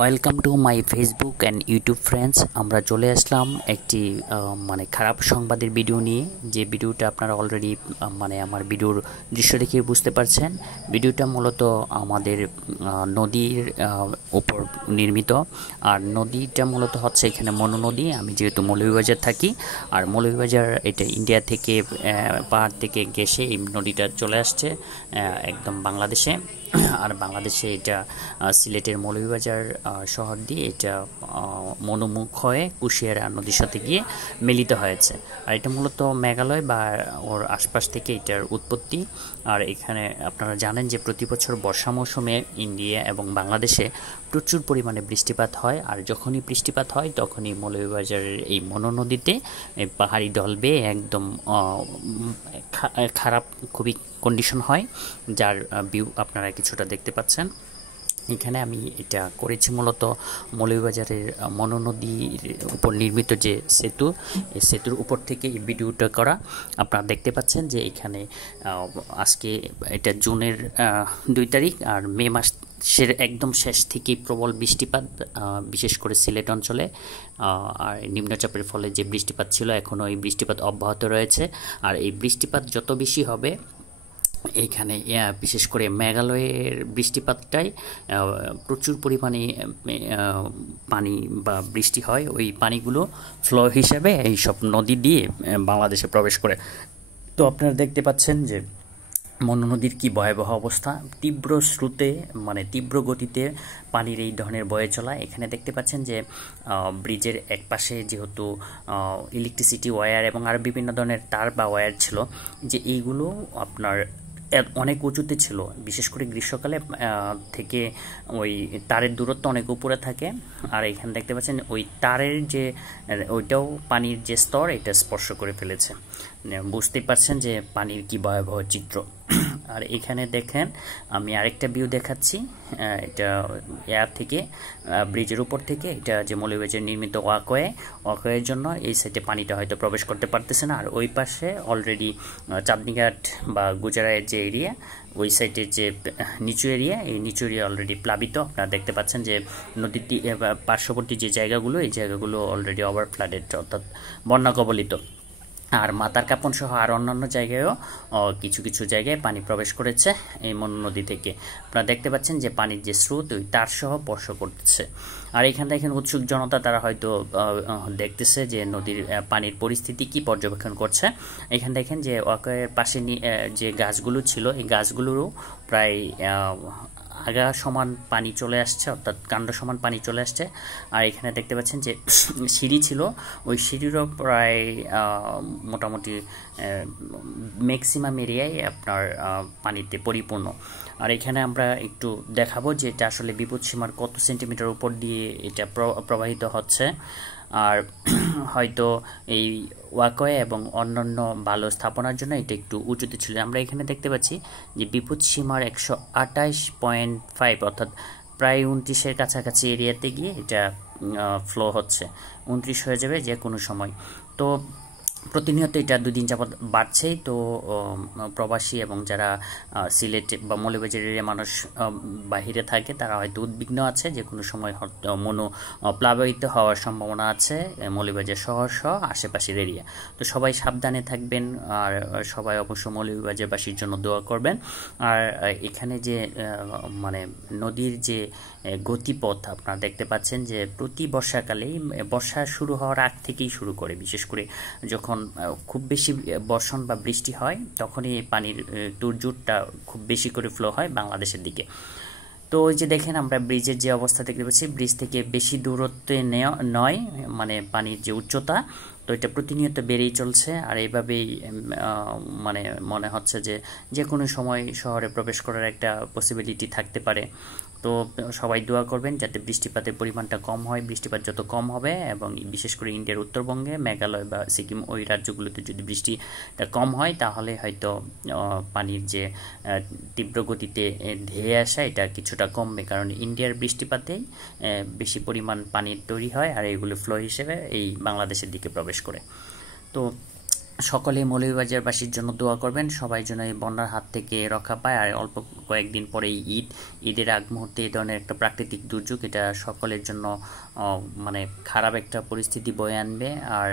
Welcome to my Facebook and YouTube friends. আমরা চলে আসলাম একটি খারাপ সংবাদের ভিডিও নিয়ে। যে ভিডিওটা আপনারা অলরেডি আমার ভিডিওর দৃশ্য দেখে বুঝতে পারছেন। ভিডিওটা মূলত আমাদের নদীর উপর নির্মিত। আর নদীটা মূলত হচ্ছে এখানে মনু নদী। আমি যেহেতু মৌলভীবাজার থাকি, আর মৌলভীবাজার এটা ইন্ডিয়া থেকে পাহাড় থেকে ঘেঁষে এই নদীটা চলে আসছে একদম বাংলাদেশে। আর বাংলাদেশে এটা সিলেটের মৌলভীবাজার শহর দিয়ে এটা মনোমুখ হয়ে কুশিয়ারা নদীর সাথে গিয়ে মিলিত হয়েছে। আর এটা মূলত মেঘালয় বা ওর আশপাশ থেকে এটার উৎপত্তি। আর এখানে আপনারা জানেন যে প্রতি বছর বর্ষা মৌসুমে ইন্ডিয়া এবং বাংলাদেশে প্রচুর পরিমাণে বৃষ্টিপাত হয়। আর যখনই বৃষ্টিপাত হয় তখনই মৌলভীবাজারের এই মনো নদীতে পাহাড়ি ঢল বেয়ে একদম খারাপ খুবই কন্ডিশন হয়, যার ভিউ আপনারা কিছুটা দেখতে পাচ্ছেন। এখানে আমি এটা করেছি মূলত মৌলভীবাজারের মনো নদীর উপর নির্মিত যে সেতু, এই সেতুর উপর থেকে এই ভিডিওটা করা। আপনারা দেখতে পাচ্ছেন যে এখানে আজকে এটা জুনের 2 তারিখ, আর মে মাসের একদম শেষ থেকেই প্রবল বৃষ্টিপাত, বিশেষ করে সিলেট অঞ্চলে। আর নিম্নচাপের ফলে যে বৃষ্টিপাত ছিল এখনও এই বৃষ্টিপাত অব্যাহত রয়েছে। আর এই বৃষ্টিপাত যত বেশি হবে এইখানে বিশেষ করে মেঘালয়ের বৃষ্টিপাতটাই প্রচুর পরিমাণে পানি বা বৃষ্টি হয়। ওই পানিগুলো ফ্লো হিসাবে এই সব নদী দিয়ে বাংলাদেশে প্রবেশ করে। তো আপনারা দেখতে পাচ্ছেন যে মনু নদীর কী ভয়াবহ অবস্থা। তীব্র স্রোতে তীব্র গতিতে পানির এই ধরনের বয়ে চলা। এখানে দেখতে পাচ্ছেন যে ব্রিজের এক পাশে যেহেতু ইলেকট্রিসিটি ওয়্যার এবং আরও বিভিন্ন ধরনের তার বা ওয়্যার ছিল, যে এইগুলো আপনার অনেক উঁচুতে ছিল। বিশেষ করে গ্রীষ্মকালে থেকে ওই তারের দূরত্ব অনেক উপরে থাকে। আর এখানে দেখতে পাচ্ছেন ওই তারের যে ওইটাও পানির যে স্তর এটা স্পর্শ করে ফেলেছে। বুঝতেই পারছেন যে পানির কি ভয়াবহ চিত্র। আর এখানে দেখেন আমি আরেকটা ভিউ দেখাচ্ছি। এটা এয়ার থেকে ব্রিজের উপর থেকে, এটা যে মৌলভীবাজার নির্মিত ওয়াকওয়ের জন্য এই সাইডে পানিটা হয়তো প্রবেশ করতে পারতেছে না। আর ওই পাশে অলরেডি চাঁদনীঘাট বা গুজরাটের যে এরিয়া, ওই সাইডের যে নিচু এরিয়া, এই নিচু এরিয়া অলরেডি প্লাবিত। আপনারা দেখতে পাচ্ছেন যে নদীর পার্শ্ববর্তী যে জায়গাগুলো, এই জায়গাগুলো অলরেডি ওভার ফ্লাডেড, অর্থাৎ বন্যা কবলিত। আর মাতার কাপন সহ আর অন্যান্য জায়গায়ও কিছু কিছু জায়গায় পানি প্রবেশ করেছে এই মনু নদী থেকে। আপনারা দেখতে পাচ্ছেন যে পানির যে স্রোত ওই তার সহ স্পর্শ করতেছে। আর এখানে দেখেন উৎসুক জনতা, তারা হয়তো দেখতেছে যে নদীর পানির পরিস্থিতি কি, পর্যবেক্ষণ করছে। এখানে দেখেন যে ওয়াকওয়ের পাশে যে গাছগুলো ছিল, এই গাছগুলোরও প্রায় আগা সমান পানি চলে আসছে, অর্থাৎ কাণ্ড সমান পানি চলে আসছে। আর এখানে দেখতে পাচ্ছেন যে সিঁড়ি ছিল, ওই সিঁড়িরও প্রায় মোটামুটি ম্যাক্সিমাম এরিয়ায় আপনার পানিতে পরিপূর্ণ। আর এখানে আমরা একটু দেখাবো যে এটা আসলে বিপদসীমার কত সেন্টিমিটার উপর দিয়ে এটা প্রবাহিত হচ্ছে। আর হয়তো এই ওয়াকওয়ে এবং অন্যান্য ভালো স্থাপনার জন্য এটা একটু উঁচুতে ছিল। আমরা এখানে দেখতে পাচ্ছি যে বিপদসীমার 128.5 অর্থাৎ প্রায় 29-এর কাছাকাছি এরিয়াতে গিয়ে এটা ফ্লো হচ্ছে। 29 হয়ে যাবে যে কোনো সময়। তো প্রতিনিয়ত এটা 2 দিন যাবৎ বাড়ছেই। তো প্রবাসী এবং যারা সিলেট বা মৌলভীবাজার এরিয়ার মানুষ বাহিরে থাকে, তারা হয়তো উদ্বিগ্ন আছে যে কোনো সময় মনু প্লাবিত হওয়ার সম্ভাবনা আছে মৌলভীবাজার শহর সহ আশেপাশের এরিয়া। তো সবাই সাবধানে থাকবেন, আর সবাই অবশ্য মৌলভীবাজারবাসীর জন্য দোয়া করবেন। আর এখানে যে নদীর যে গতিপথ আপনারা দেখতে পাচ্ছেন যে প্রতি বর্ষাকালেই, বর্ষা শুরু হওয়ার আগ থেকেই শুরু করে, বিশেষ করে যখন খুব বেশি বর্ষণ বা বৃষ্টি হয় তখনই পানির তুরজুরটা খুব বেশি করে ফ্লো হয় বাংলাদেশের দিকে। তো ওই যে দেখেন আমরা ব্রিজের যে অবস্থা দেখতে পাচ্ছি, ব্রিজ থেকে বেশি দূরত্বে নয় পানির যে উচ্চতা, তো এটা প্রতিনিয়ত বেড়েই চলছে। আর এইভাবেই মনে হচ্ছে যে কোনো সময় শহরে প্রবেশ করার একটা পসিবিলিটি থাকতে পারে। তো সবাই দোয়া করবেন যাতে বৃষ্টিপাতের পরিমাণটা কম হয়। বৃষ্টিপাত যত কম হবে, এবং বিশেষ করে ইন্ডিয়ার উত্তরবঙ্গে মেঘালয় বা সিকিম ওই রাজ্যগুলোতে যদি বৃষ্টিটা কম হয়, তাহলে হয়তো পানির যে তীব্র গতিতে ধেয়ে আসা এটা কিছুটা কমবে। কারণ ইন্ডিয়ার বৃষ্টিপাতেই বেশি পরিমাণ পানির তৈরি হয়, আর এইগুলো ফ্লো হিসেবে এই বাংলাদেশের দিকে প্রবেশ করে। তো সকলে মৌলভীবাজারবাসীর জন্য দোয়া করবেন, সবাই যেন এই বন্যার হাত থেকে রক্ষা পায়। আর অল্প কয়েকদিন পরেই ঈদের আগ মুহূর্তে এই ধরনের একটা প্রাকৃতিক দুর্যোগ, এটা সকলের জন্য মানে খারাপ একটা পরিস্থিতি বয়ে আনবে। আর